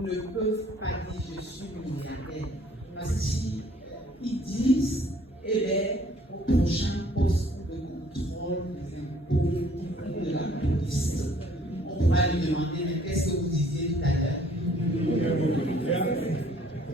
ne peuvent pas dire je suis milliardaire. Parce que si ils disent, eh bien, au prochain poste de contrôle des impôts ou de la police, on pourra lui demander, mais qu'est-ce que vous disiez tout à l'heure?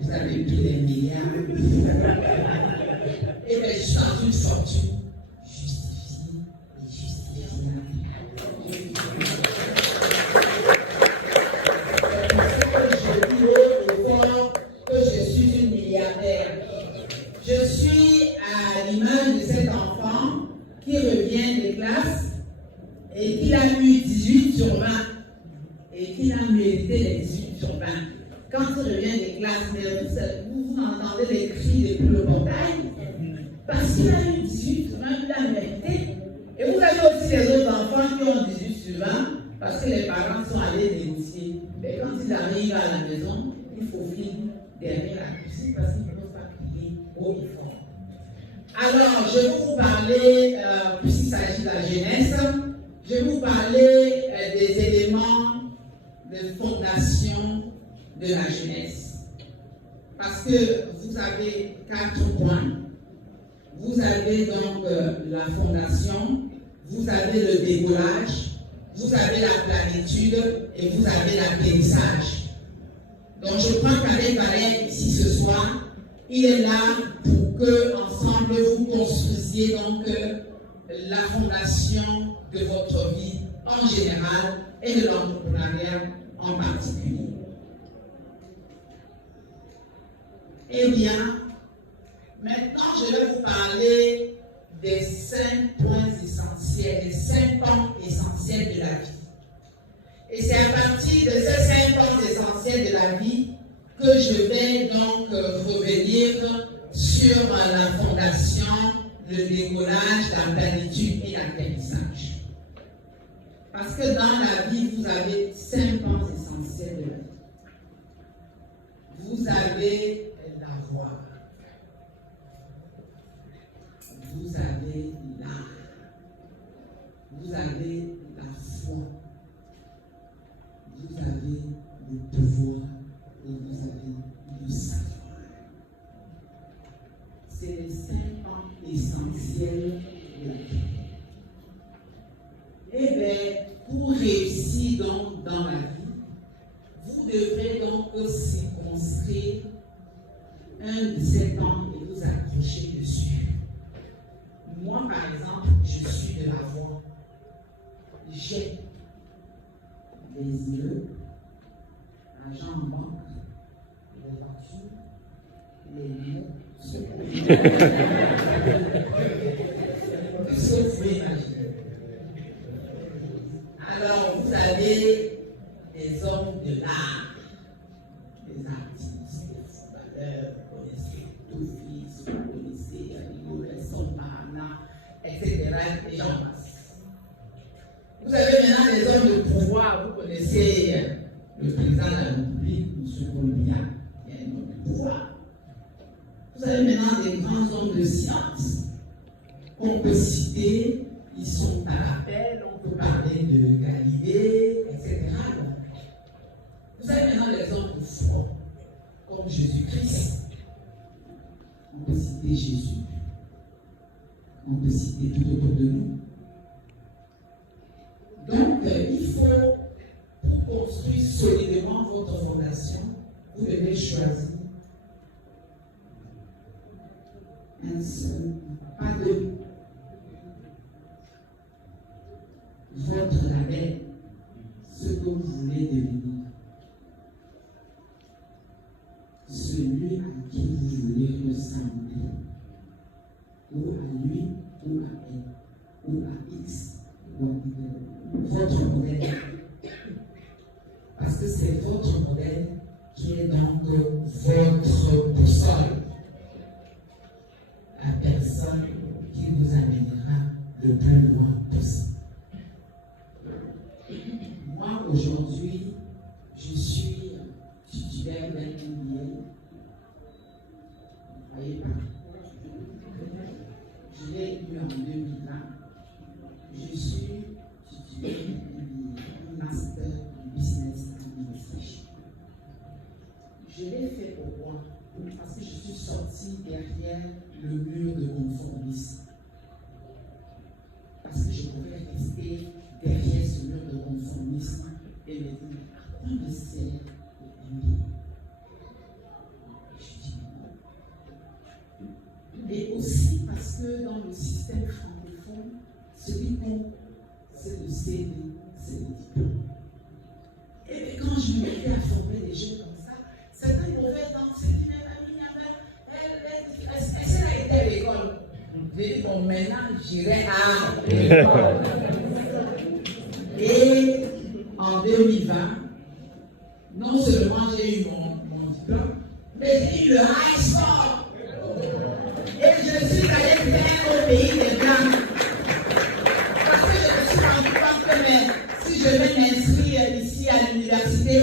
Vous avez pris les milliards. Eh bien, je suis dans une fortune justifiée et justifiable. Je dis au fond que je suis une milliardaire. Je suis à l'image de cet enfant qui revient des classes et qui a eu 18 sur 20 et qui a mérité les 18 sur 20. Quand il revient des classes, vous entendez les cris depuis le portail parce qu'il a eu 18 sur 20, il a mérité. Et vous avez aussi les autres enfants qui ont 18 sur 20 parce que les parents sont allés négocier. Mais quand ils arrivent à la maison, il faut finir derrière la cuisine parce qu'ils ne peuvent pas crier haut et fort. Alors, je vais vous parler, puisqu'il s'agit de la jeunesse, je vais vous parler des éléments de fondation de la jeunesse. Parce que vous avez 4 points. Vous avez donc la fondation, vous avez le décollage, vous avez la plénitude et vous avez l'atterrissage. Donc je crois qu'avec Valère ici ce soir, il est là pour que ensemble vous construisiez donc la fondation de votre vie en général et de l'entrepreneuriat en particulier. Eh bien, maintenant je vais vous parler des 5 points essentiels, les 5 pans essentiels de la vie. Et c'est à partir de ces 5 pans essentiels de la vie que je vais donc revenir sur la fondation, le décollage, la plénitude et l'atterrissage. Parce que dans la vie, vous avez 5 pans essentiels de la vie. Vous avez la voix. Vous avez l'art. Vous avez la foi. Vous avez le pouvoir et vous avez le savoir. C'est les 5 pans essentiels de la vie. Eh bien, pour réussir donc dans la vie, vous devrez donc circonscrire un de ces pans et vous accrocher dessus. Moi, par exemple, je suis de la voix. J'ai les yeux, l'argent en banque, les voitures, les mots, ce que vous pouvez imaginer. Alors, vous avez des hommes de l'art, des artistes, des footballeurs, vous connaissez Toufis, vous connaissez Aliou, Sombana, etc. Et j'en passe. Vous avez maintenant des hommes de pouvoir, vous connaissez le président de la République, M. Columbia, qui est un homme de pouvoir. Vous avez maintenant des grands hommes de science qu'on peut citer, ils sont à l'appel, on peut parler de Galilée, etc. Vous avez maintenant les hommes de foi, comme Jésus-Christ. On peut citer Jésus. On peut citer tout autour de nous. Donc, il faut, pour construire solidement votre fondation, vous devez choisir un seul, pas deux. Votre label, ce que vous voulez devenir. Celui à qui vous voulez ressembler. Ou à lui, ou à elle, ou à X, ou à Y. Votre modèle. Parce que c'est votre modèle qui est donc votre boussole. La personne qui vous amènera le plus loin possible. Moi, aujourd'hui, je suis titulaire d'un MBA. Vous voyez pas? Je l'ai eu en 2020. Je suis titulaire d'un MBA, un master en business administration. Je l'ai fait pourquoi? Parce que je suis sortie derrière le mur de conformisme. Parce que je pouvais rester derrière ce mur de conformisme et me dire, à quoi me sert aimer? Je dis non. Et aussi parce que dans le système francophone, ce qui compte, c'est le CV, c'est le diplôme. Et puis quand je me mettais à former des jeunes comme ça, certains pouvaient danser, elle a été à l'école. J'ai dit, bon, maintenant, j'irai à l'école. Et en 2020, non seulement j'ai eu mon diplôme, mais j'ai eu le high score. Et je suis allé faire au pays des Blancs. Parce que je me suis rendu compte que si je vais m'inscrire ici à l'université,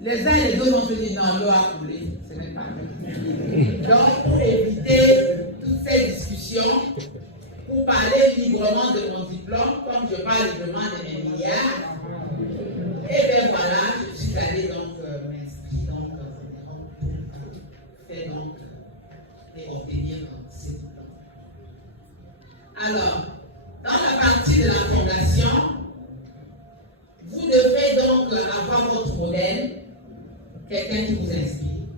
les uns et les autres vont se dire non, l'eau a coulé. Ce n'est pas vrai. Donc, pour éviter toutes ces discussions, pour parler librement de mon diplôme, comme je parle librement de mes milliards, et bien voilà, je suis allé donc m'inscrire pour faire donc et obtenir ces diplômes. Alors, dans la partie de la fondation, vous devez donc avoir votre modèle, quelqu'un qui vous inspire,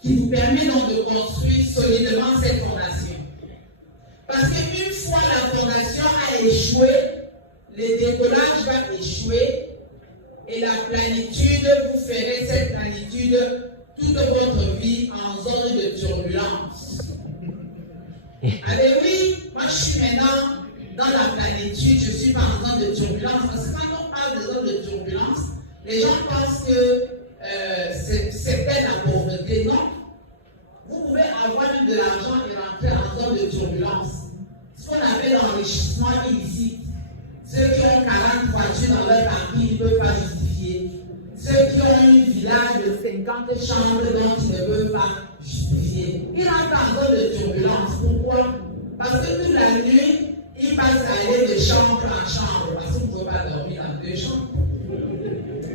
qui vous permet donc de construire solidement cette fondation. Parce qu'une fois la fondation a échoué, le décollage va échouer et la plénitude, vous ferez cette plénitude toute votre vie en zone de turbulence. Alors oui, moi je suis maintenant dans la plénitude, je ne suis pas en zone de turbulence. Parce que quand on parle de zone de turbulence, les gens pensent que c'est peut-être la pauvreté. Non. Vous pouvez avoir de l'argent et rentrer en zone de turbulence. Ce qu'on appelle l'enrichissement illicite. Ceux qui ont 40 voitures dans leur parking ne peuvent pas justifier. Ceux qui ont une villa de 50 chambres dont ils ne peuvent pas justifier. Ils rentrent en zone de turbulence. Pourquoi? Parce que toute la nuit, ils passent à aller de chambre en chambre. Parce que vous ne pouvez pas dormir dans 2 chambres.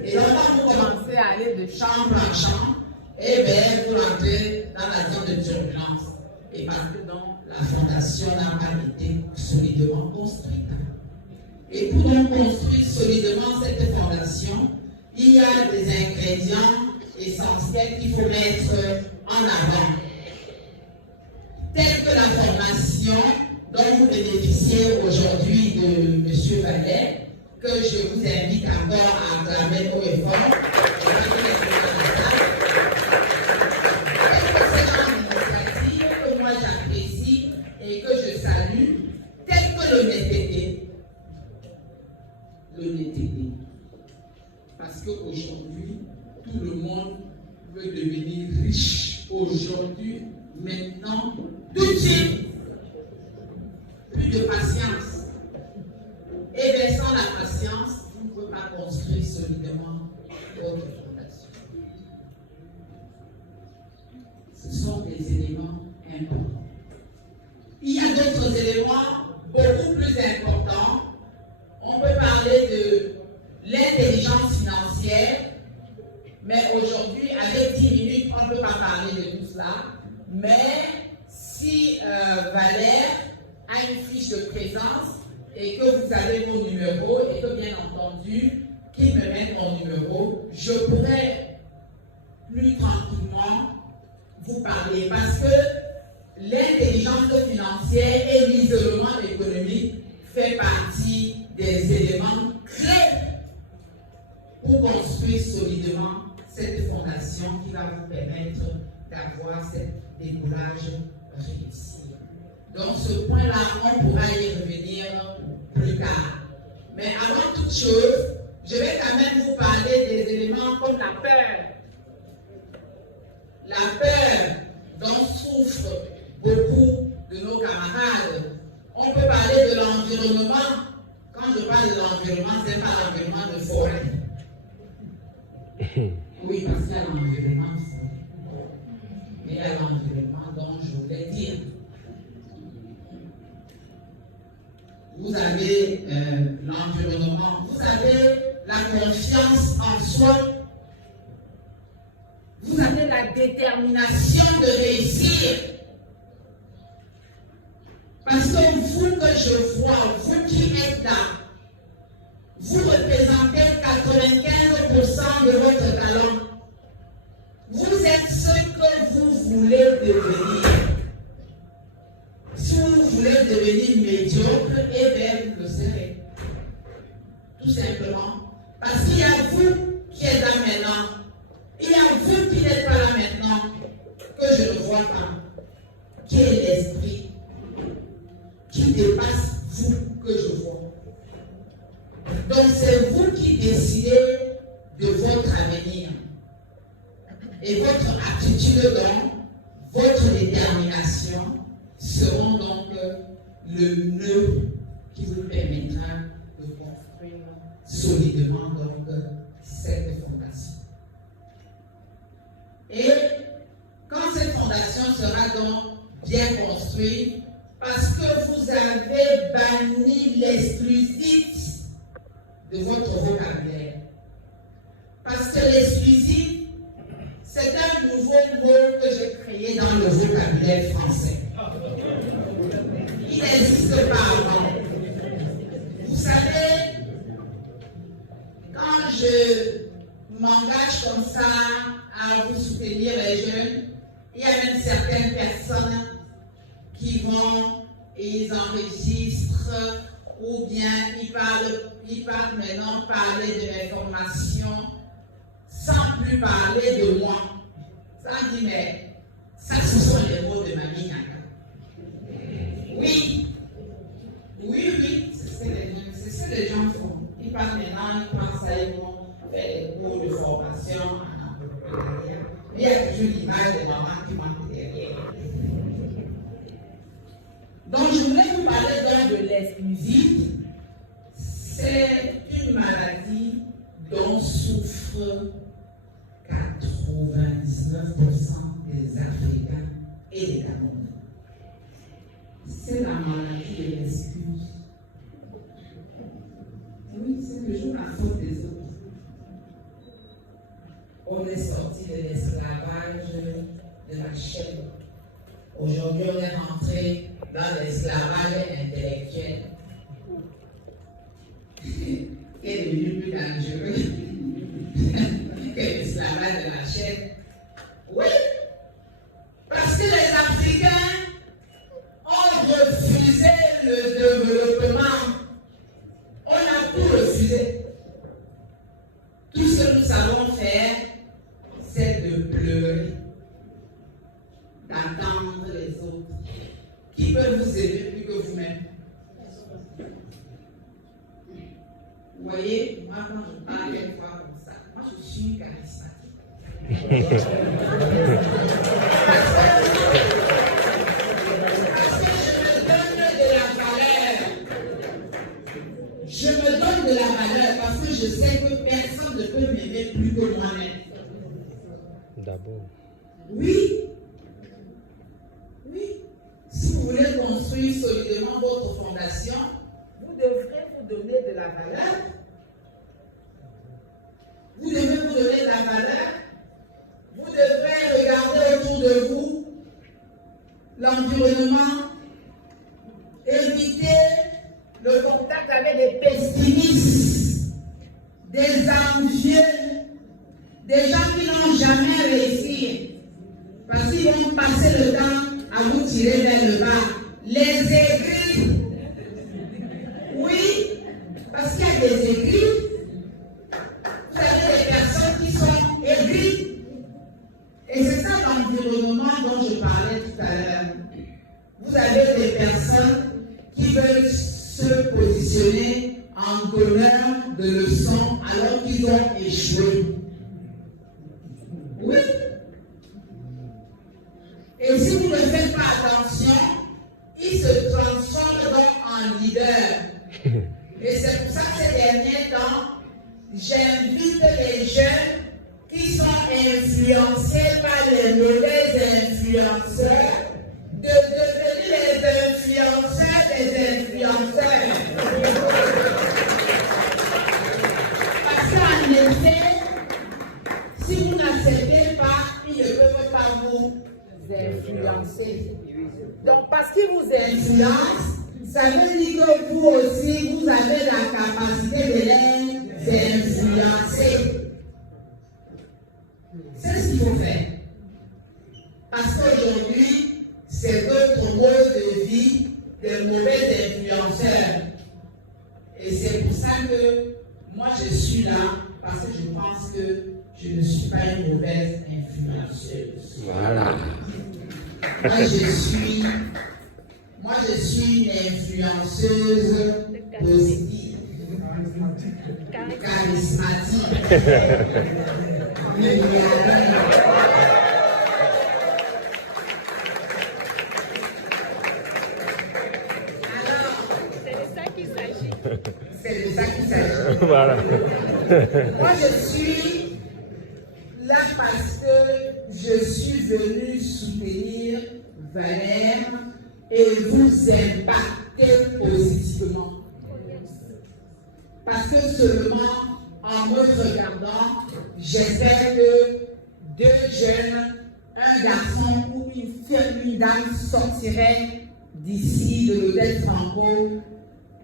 Et donc, quand vous commencez à aller de chambre en chambre, eh bien, vous rentrez dans la zone de turbulence. Et parce que donc, la fondation n'a pas été solidement construite. Et pour donc construire solidement cette fondation, il y a des ingrédients essentiels qu'il faut mettre en avant. Telle que la formation dont vous bénéficiez aujourd'hui de M. Vallet, que je vous invite encore à acclamer haut et fort. Que moi j'apprécie et que je salue, tel que l'honnêteté. L'honnêteté. Parce qu'aujourd'hui, tout le monde veut devenir riche. Aujourd'hui, maintenant, tout de suite. Plus de patience. Et bien sans la patience, vous ne pouvez pas construire solidement votre fondation. Ce sont des éléments importants. Il y a d'autres éléments beaucoup plus importants. On peut parler de l'intelligence financière, mais aujourd'hui, avec 10 minutes, on ne peut pas parler de tout cela. Mais si Valère a une fiche de présence et que vous avez vos numéros et que bien entendu, qu'il me mette mon numéro, je pourrais plus tranquillement vous parler parce que l'intelligence financière et l'isolement économique fait partie des éléments clés pour construire solidement cette fondation qui va vous permettre d'avoir ce décollage réussi. Donc ce point-là, on pourra y revenir plus tard. Mais avant toute chose, je vais quand même vous parler des éléments comme la peur. La peur dont souffrent beaucoup de nos camarades. On peut parler de l'environnement. Quand je parle de l'environnement, ce n'est pas l'environnement de forêt. Oui, parce qu'il y a l'environnement, mais il y a l'environnement dont je voulais dire. Vous avez l'environnement, vous avez la confiance en soi, Vous avez la détermination de réussir. Parce que vous que je vois, vous qui êtes là, vous représentez 95% de votre talent. Vous êtes ce que vous voulez devenir. Si vous voulez devenir médiocre, eh bien, vous le serez. Tout simplement. Parce qu'il y a vous qui êtes là maintenant. Il y a vous qui n'êtes pas là maintenant, que je ne vois pas. Qui est l'esprit qui dépasse vous que je vois. Donc c'est vous qui décidez de votre avenir. Et votre aptitude, donc, votre détermination seront donc le nœud qui vous permettra de construire solidement donc cette fondation. Et quand cette fondation sera donc bien construite, parce que vous avez banni l'exclusif de votre vocabulaire. Parce que l'exclusif, c'est un nouveau mot que j'ai créé dans le vocabulaire français. Il n'existe pas avant. Vous savez, quand je m'engage comme ça à vous soutenir les jeunes, il y a même certaines personnes qui vont et ils enregistrent ou bien ils parlent maintenant parler de mes formations sans plus parler de moi. Ça dit, mais ça ce sont les mots de Mamie Naka. Oui, c'est ce que les gens font. Ils parlent maintenant, ils pensent à ils vont faire des cours de formation en entrepreneuriat. Mais il y a toujours l'image de maman qui manque derrière. Donc je voulais vous parler donc de l'exclusif. C'est une maladie dont souffrent 99% des Africains et des Camerounais. C'est la maladie de l'excuse. Oui, c'est toujours la faute des autres. On est sorti de l'esclavage de la chair. Aujourd'hui, on est rentré dans l'esclavage intellectuel, qui est devenu plus dangereux que l'esclavage de la chair. Oui, parce que les Africains ont refusé le développement. On a tout refusé. Tout ce que nous savons faire, c'est de pleurer, d'entendre les autres. Qui peut vous aider plus que vous-même? Vous voyez, moi quand je parle une fois comme ça, moi je suis charismatique. Parce que je me donne de la valeur. Je me donne de la valeur parce que je sais que personne ne peut m'aimer plus que moi-même. D'abord. Oui. Si vous voulez construire solidement votre fondation, vous devrez vous donner de la valeur. Vous devez vous donner de la valeur. Vous devrez regarder autour de vous l'environnement, éviter le contact avec des pessimistes, des envieux, des gens qui n'ont jamais réussi, parce qu'ils vont passer le temps à vous tirer vers le bas. Les aigris. Oui, parce qu'il y a des aigris. Vous avez des personnes qui sont aigries. Et c'est ça l'environnement dont je parlais tout à l'heure. Vous avez des personnes qui veulent se positionner en donneur de leçons alors qu'ils ont échoué. Oui. Et si vous ne faites pas attention, ils se transforment donc en leader. Et c'est pour ça que ces derniers temps, j'invite les jeunes qui sont influencés par les mauvais influenceurs de devenir les influenceurs des influenceurs. Parce qu'en effet, si vous n'acceptez pas influencer. Donc, parce qu'il vous influence, ça veut dire que vous aussi, vous avez la capacité de les influencer. C'est ce qu'il faut faire. Parce qu'aujourd'hui, c'est notre mode de vie de mauvais influenceurs. Et c'est pour ça que moi je suis là, parce que je pense que je ne suis pas une mauvaise influenceuse. Voilà. Moi je suis une influenceuse positive, charismatique, milliardaire. C'est de ça qu'il s'agit. Voilà. Moi, je suis là parce que je suis venue soutenir Valère et vous impacter positivement. Parce que seulement en me regardant, j'espère que deux jeunes, un garçon ou une dame sortiraient d'ici de l'hôtel Franco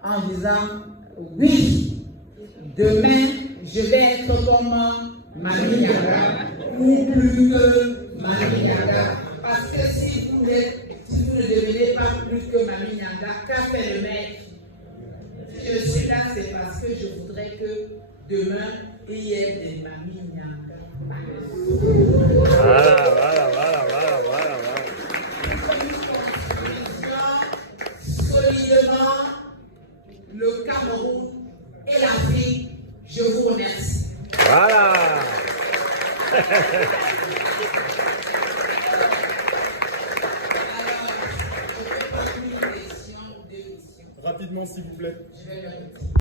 en disant oui, demain je vais être comme Mamie Yaga ou plus que Mamie Yaga. Parce que si vous ne devenez pas plus que Mamie Yaga, qu'a fait le mec? Si je suis là, c'est parce que je voudrais que demain il y ait des Mamie Yaga. Voilà. Solidement le Cameroun et l'Afrique, je vous remercie. Voilà. Alors, je vais prendre une question ou deux questions. Rapidement, s'il vous plaît. Je vais le répéter.